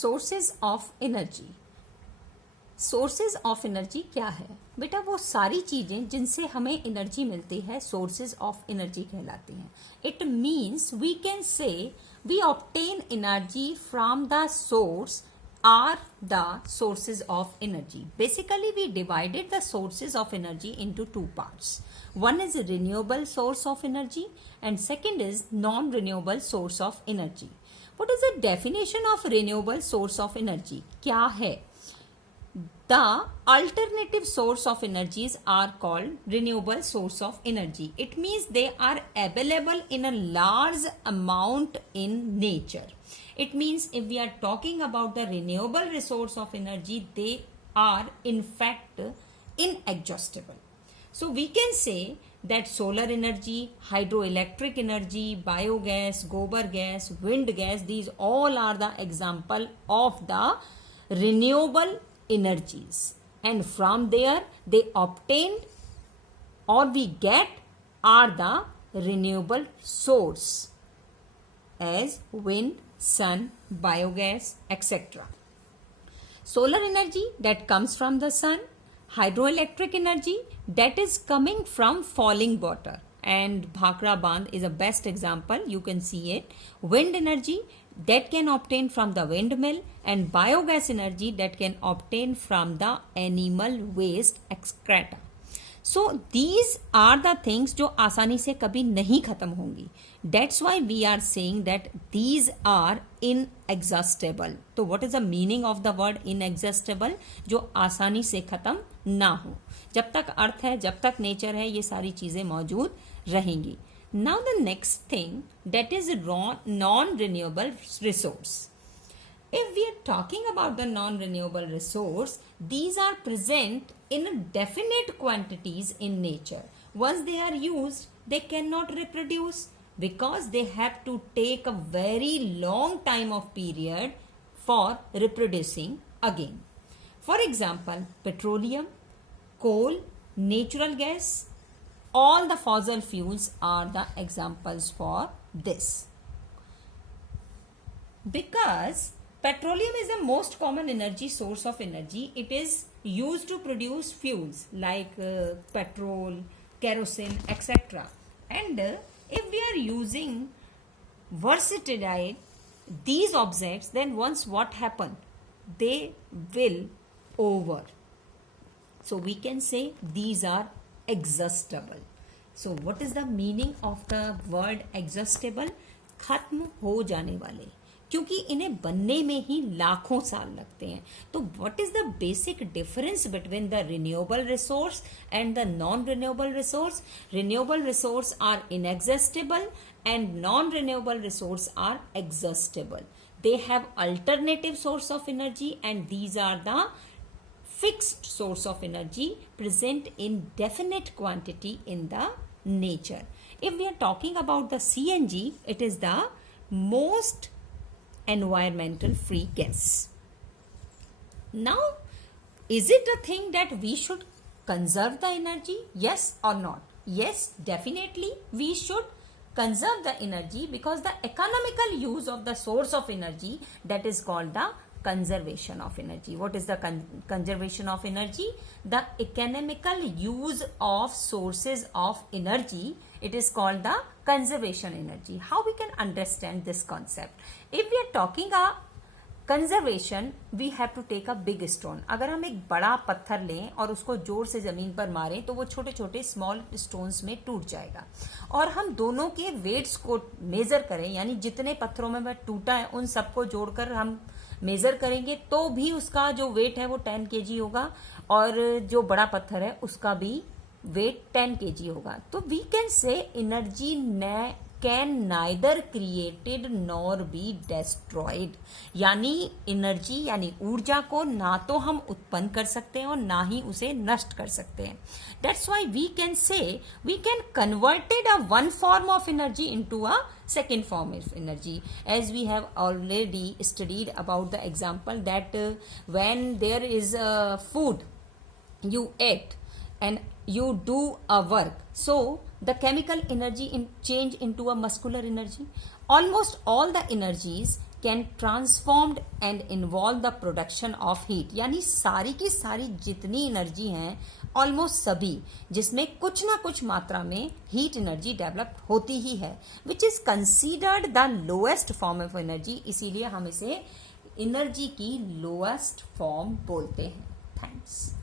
Sources of energy. Sources of energy क्या है बेटा? वो सारी चीजें जिनसे हमें एनर्जी मिलती है सोर्सेज ऑफ एनर्जी कहलाती हैं। It means we can say we obtain energy from the source are the sources of energy. Basically, we divided the sources of energy into two parts. One is a renewable source of energy and second is non-renewable source of energy. What is the definition of renewable source of energy? क्या है? The alternative source of energies are called renewable source of energy. It means they are available in a large amount in nature. It means if we are talking about the renewable resource of energy, they are in fact inexhaustible. So we can say that solar energy, hydroelectric energy, biogas, gobar gas, wind gas, these all are the example of the renewable energies. And from there they obtained or we get are the renewable source as wind, sun, biogas, etc. Solar energy that comes from the sun, hydroelectric energy that is coming from falling water, and Bhakra Bandh is a best example, you can see it. Wind energy that can obtain from the windmill, and biogas energy that can obtain from the animal waste excreta. So these are the things जो आसानी से कभी नहीं खत्म होंगी. That's why we are saying that these are inexhaustible. तो what is the meaning of the word inexhaustible? जो आसानी से खत्म ना हो. जब तक अर्थ है, जब तक नेचर है, ये सारी चीजें मौजूद रहेंगी. Now the next thing that is non-renewable resource. If we are talking about the non-renewable resource, these are present in definite quantities in nature. Once they are used, they cannot reproduce because they have to take a very long time of period for reproducing again. For example, petroleum, coal, natural gas, all the fossil fuels are the examples for this. Because petroleum is the most common energy source of energy. It is used to produce fuels like petrol, kerosene, etc. And if we are using versatile these objects, then once what happen? They will over. So we can say these are exhaustible. So what is the meaning of the word exhaustible? खत्म हो जाने वाले, क्योंकि इन्हें बनने में ही लाखों साल लगते हैं. तो what is the basic difference between the renewable resource and the non renewable resource? Renewable resource are inexhaustible and non renewable resource are exhaustible. They have alternative source of energy and these are the fixed source of energy present in definite quantity in the nature. If we are talking about the CNG, it is the most environmental free gas. Now, is it a thing that we should conserve the energy? Yes or not? Yes, definitely we should conserve the energy because the economical use of the source of energy, that is called the conservation of energy. What is the conservation of energy? The economical use of sources of energy, it is called the conservation energy. How we can understand this concept? If we are talking a conservation, we have to take a big stone. अगर हम एक बड़ा पत्थर लें और उसको जोर से जमीन पर मारें तो वो छोटे छोटे स्मॉल स्टोन्स में टूट जाएगा. और हम दोनों के वेट्स को मेजर करें, यानी जितने पत्थरों में वह टूटा है उन सबको जोड़कर हम मेजर करेंगे तो भी उसका जो वेट है वो 10 kg होगा और जो बड़ा पत्थर है उसका भी वेट 10 kg होगा. तो we can say energy can neither created nor be destroyed. यानी एनर्जी यानी ऊर्जा को ना तो हम उत्पन्न कर सकते हैं और ना ही उसे नष्ट कर सकते हैं. That's why we can say we can converted a one form of energy into a second form of energy, as we have already studied about the example that when there is food you ate and you do a work, so the chemical energy change into a muscular energy. Almost all the energies can transformed and involve the production of heat, यानी सारी की सारी जितनी energy हैं almost सभी, जिसमें कुछ ना कुछ मात्रा में हीट एनर्जी डेवलप होती ही है, which is considered the lowest form of energy, इसीलिए हम इसे एनर्जी की लोएस्ट फॉर्म बोलते हैं। थैंक्स।